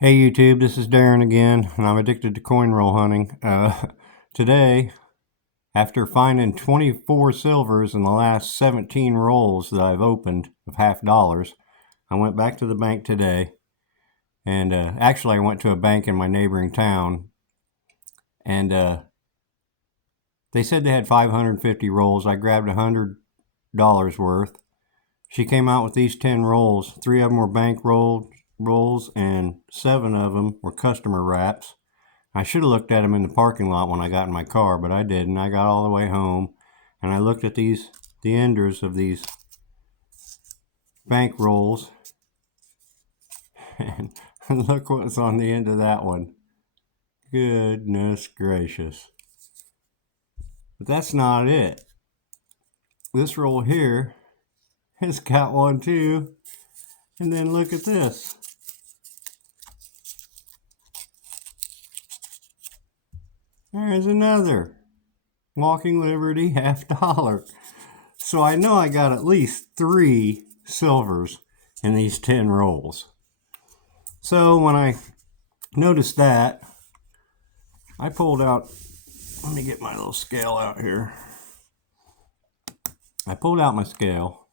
Hey YouTube, this is Darren again, and I'm addicted to coin roll hunting. Today, after finding 24 silvers in the last 17 rolls that I've opened of $half, I went back to the bank today, and actually I went to a bank in my neighboring town, and they said they had 550 rolls. I grabbed $100 worth. She came out with these 10 rolls. 3 of them were bank rolls, and 7 of them were customer wraps. I should have looked at them in the parking lot when I got in my car, but I didn't. I got all the way home, and I looked at the enders of these bank rolls, and look what's on the end of that one. Goodness gracious. But that's not it. This roll here has got one too, and then look at this. There's another. Walking Liberty $half. So I know I got at least 3 silvers in these 10 rolls. So when I noticed that, I pulled out, let me get my little scale out here. I pulled out my scale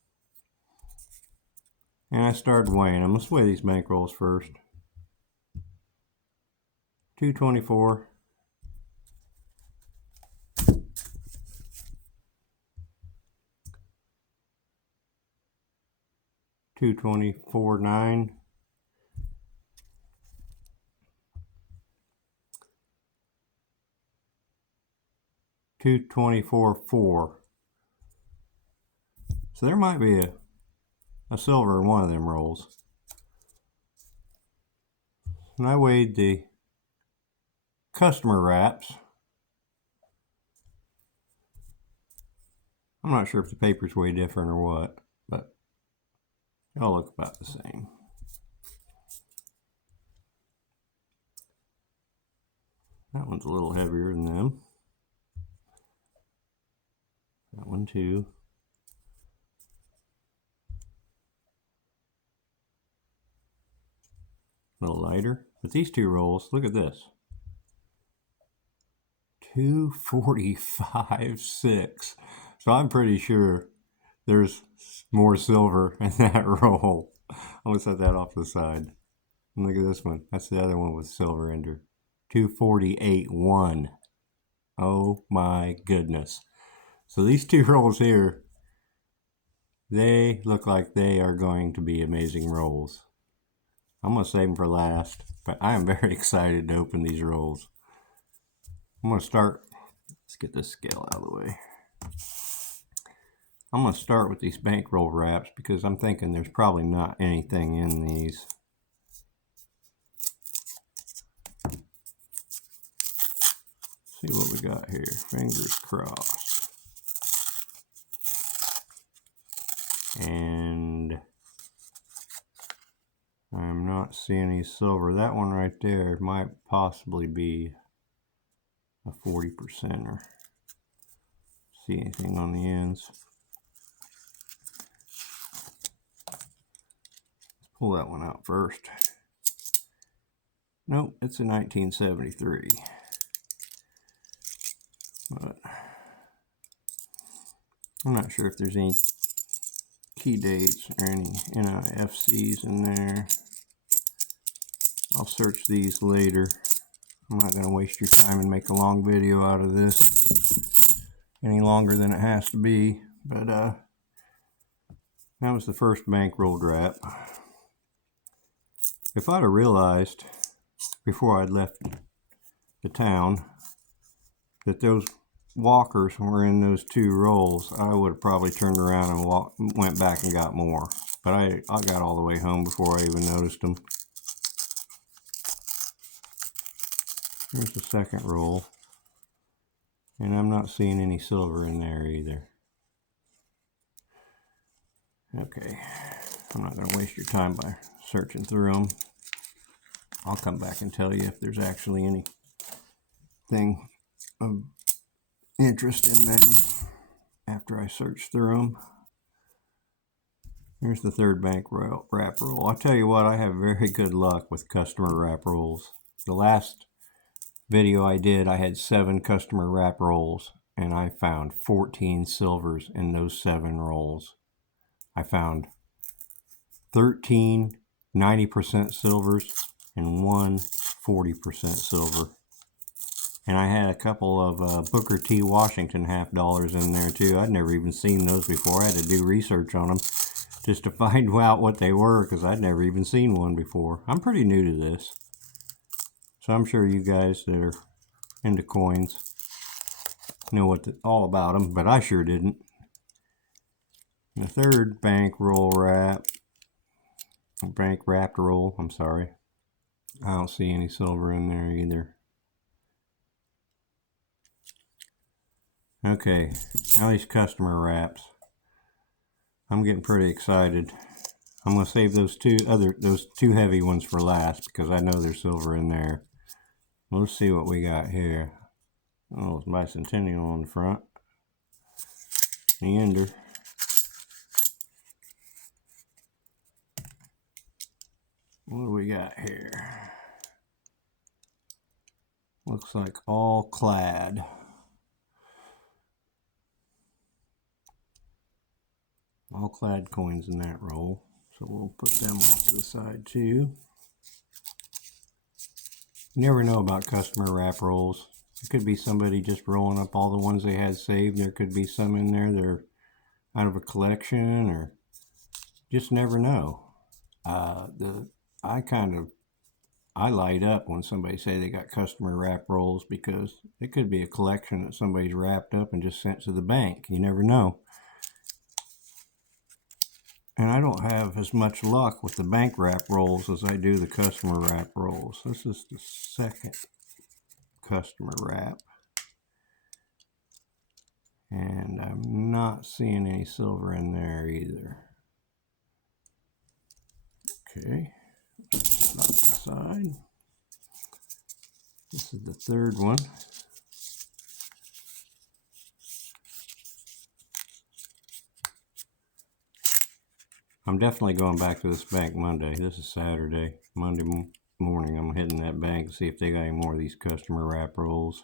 and I started weighing them. Let's weigh these bank rolls first. 224. 224.9. 224.4. So there might be a silver in one of them rolls. And I weighed the customer wraps. I'm not sure if the paper's way different or what, but they all look about the same. That one's a little heavier than them. That one too. A little lighter. But these 2 rolls, look at this. 245.6. So I'm pretty sure there's more silver in that roll. I'm gonna set that off to the side. And look at this one. That's the other one with silver ender. 248.1. Oh my goodness. So these 2 rolls here, they look like they are going to be amazing rolls. I'm gonna save them for last, but I am very excited to open these rolls. I'm gonna start, let's get this scale out of the way. I'm gonna start with these bankroll wraps because I'm thinking there's probably not anything in these. See what we got here. Fingers crossed. And I'm not seeing any silver. That one right there might possibly be a 40%er. See anything on the ends? Let's pull that one out first. Nope, it's a 1973. But I'm not sure if there's any key dates or any NIFCs in there. I'll search these later. I'm not going to waste your time and make a long video out of this any longer than it has to be. But that was the first bankroll wrap. If I'd have realized before I'd left the town that those walkers were in those 2 rolls, I would have probably turned around and went back and got more. But I got all the way home before I even noticed them. Here's the second roll. And I'm not seeing any silver in there either. Okay, I'm not going to waste your time by searching through them. I'll come back and tell you if there's actually anything of interest in them after I search through them. Here's the third bank wrap roll. I'll tell you what, I have very good luck with customer wrap rolls. The last video I did, I had 7 customer wrap rolls, and I found 14 silvers in those 7 rolls. I found 13 90% silvers and 1 40% silver. And I had a couple of Booker T. Washington $50 in there too. I'd never even seen those before. I had to do research on them just to find out what they were, because I'd never even seen one before. I'm pretty new to this, so I'm sure you guys that are into coins know all about them, but I sure didn't. The third bank wrapped roll, I'm sorry. I don't see any silver in there either. Okay, now these customer wraps. I'm getting pretty excited. I'm gonna save those two heavy ones for last, because I know there's silver in there. Let's see what we got here. Oh, it's bicentennial on the front. The ender. What do we got here? Looks like all clad. All clad coins in that roll. So we'll put them off to the side too. You never know about customer wrap rolls. It could be somebody just rolling up all the ones they had saved. There could be some in there that are out of a collection, or just never know. I light up when somebody say they got customer wrap rolls, because it could be a collection that somebody's wrapped up and just sent to the bank. You never know. And I don't have as much luck with the bank wrap rolls as I do the customer wrap rolls. This is the second customer wrap. And I'm not seeing any silver in there either. Okay, off the side. This is the third one. I'm definitely going back to this bank Monday. This is Saturday. Monday morning I'm hitting that bank to see if they got any more of these customer wrap rolls.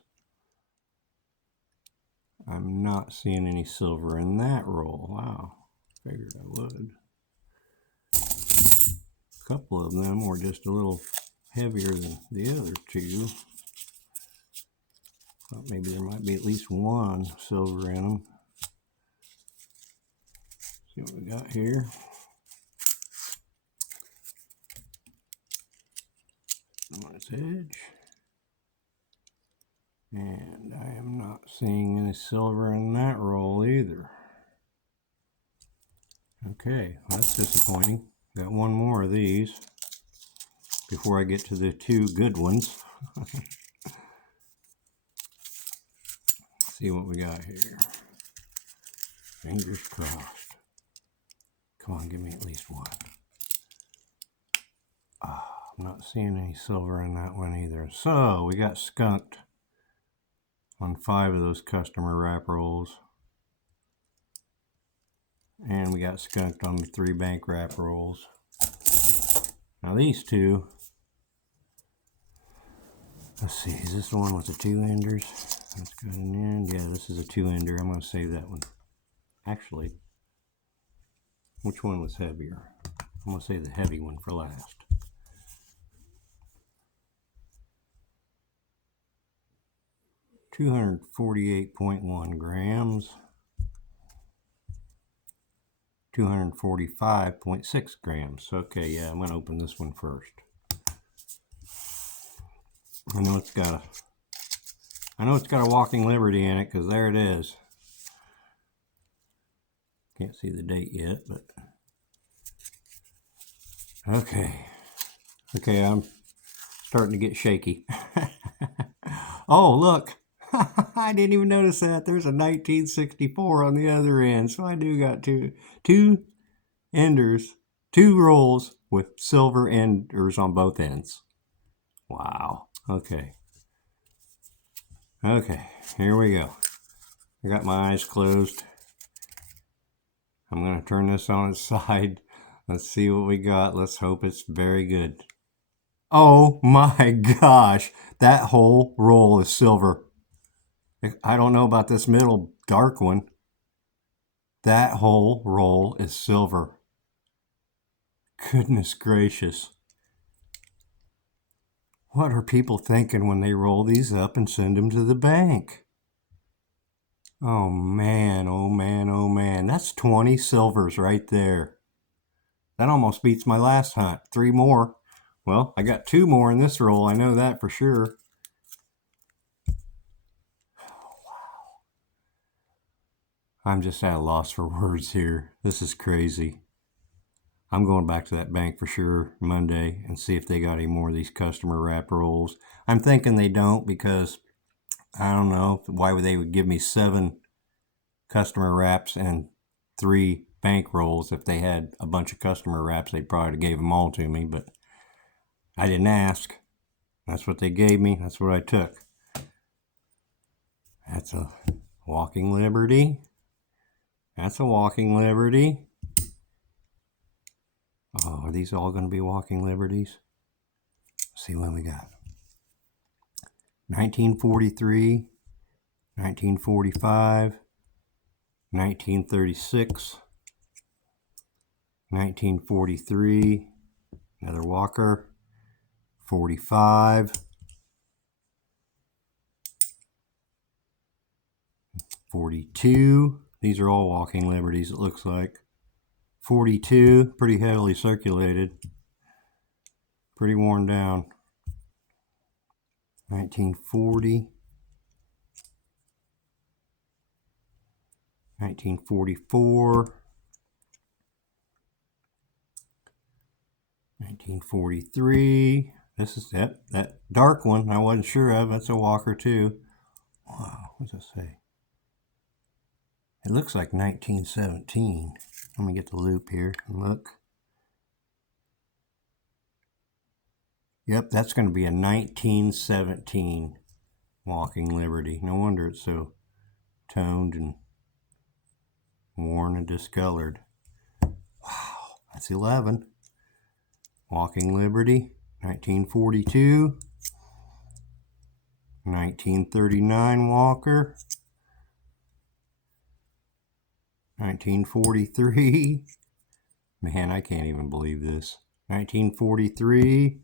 I'm not seeing any silver in that roll. Wow, figured I would. A couple of them were just a little heavier than the other two. Thought maybe there might be at least 1 silver in them. See what we got here. On its edge. And I am not seeing any silver in that roll either. Okay, that's disappointing. Got 1 more of these before I get to the 2 good ones. See what we got here. Fingers crossed. Come on, give me at least 1. I'm not seeing any silver in that one either. So we got skunked on 5 of those customer wrap rolls. And we got skunked on the 3 bank wrap rolls. Now these 2, let's see, is this the one with the 2 enders? That's got an end. Yeah, this is a 2 ender. I'm going to save that one. Actually, which one was heavier? I'm going to save the heavy one for last. $248.1 grams. 245.6 grams. Okay, yeah, I'm going to open this one first. I know it's got a Walking Liberty in it, because there it is. Can't see the date yet, but okay, I'm starting to get shaky. Oh, look. I didn't even notice that. There's a 1964 on the other end. So I do got two enders, 2 rolls with silver enders on both ends. Wow. Okay, here we go. I got my eyes closed. I'm going to turn this on its side. Let's see what we got. Let's hope it's very good. Oh my gosh, that whole roll is silver. I don't know about this middle dark one. That whole roll is silver. Goodness gracious. What are people thinking when they roll these up and send them to the bank? Oh man, oh man, oh man. That's 20 silvers right there. That almost beats my last hunt. 3 more. Well, I got 2 more in this roll. I know that for sure. Oh, wow. I'm just at a loss for words here. This is crazy. I'm going back to that bank for sure Monday and see if they got any more of these customer wrap rolls. I'm thinking they don't because I don't know why they would give me 7 customer wraps and 3 bank rolls. If they had a bunch of customer wraps, they probably gave them all to me, but I didn't ask. That's what they gave me. That's what I took. That's a Walking Liberty. That's a Walking Liberty. Oh, are these all going to be Walking Liberties? Let's see what we got. 1943, 1945, 1936, 1943, another Walker, 45, 42. These are all Walking Liberties, it looks like. 42, pretty heavily circulated, pretty worn down. 1940, 1944, 1943. This is that dark one I wasn't sure of. That's a Walker too. Wow, what does it say? It looks like 1917. Let me get the loop here and look. Yep, that's going to be a 1917 Walking Liberty. No wonder it's so toned and worn and discolored. Wow, that's 11. Walking Liberty, 1942. 1939 Walker. 1943. Man, I can't even believe this. 1943.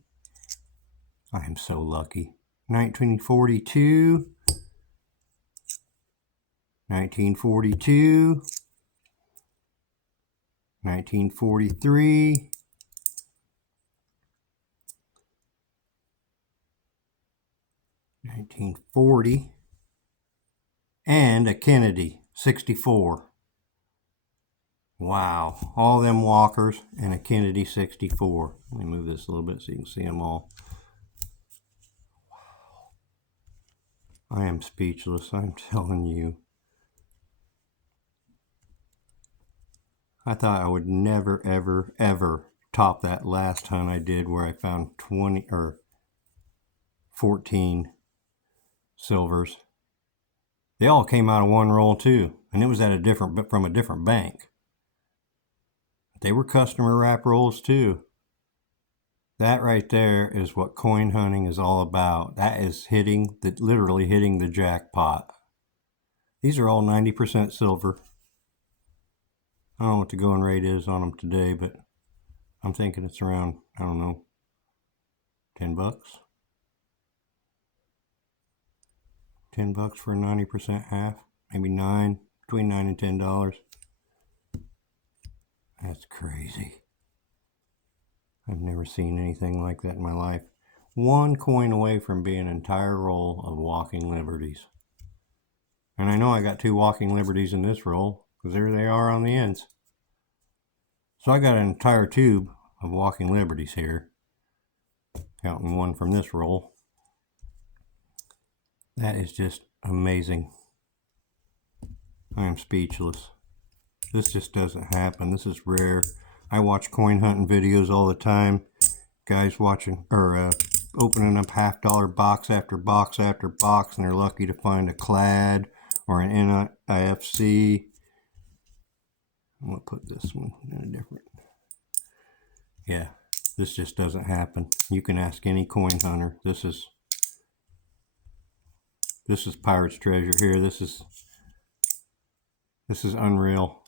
I am so lucky. 1942. 1942. 1943. 1940. And a Kennedy, 64. Wow, all them Walkers and a Kennedy 64. Let me move this a little bit so you can see them all. Wow. I am speechless, I'm telling you. I thought I would never, ever, ever top that last hunt I did where I found 20 or 14 silvers. They all came out of one roll too, and it was at from a different bank. They were customer wrap rolls too. That right there is what coin hunting is all about. That is literally hitting the jackpot. These are all 90% silver. I don't know what the going rate is on them today, but I'm thinking it's around, I don't know, 10 bucks. 10 bucks for a 90% half, maybe between $9 and $10. That's crazy. I've never seen anything like that in my life. 1 coin away from being an entire roll of Walking Liberties. And I know I got 2 Walking Liberties in this roll, because there they are on the ends. So I got an entire tube of Walking Liberties here, counting 1 from this roll. That is just amazing. I am speechless. This just doesn't happen. This is rare. I watch coin hunting videos all the time. Guys watching or opening up $50 box after box after box, and they're lucky to find a clad or an NIFC. I'm going to put this one in a different. Yeah, this just doesn't happen. You can ask any coin hunter. This is Pirate's Treasure here. This is unreal.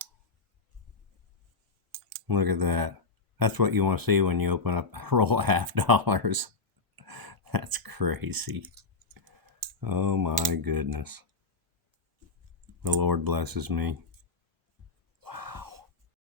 Look at that. That's what you want to see when you open up a roll of $50. That's crazy. Oh my goodness. The Lord blesses me.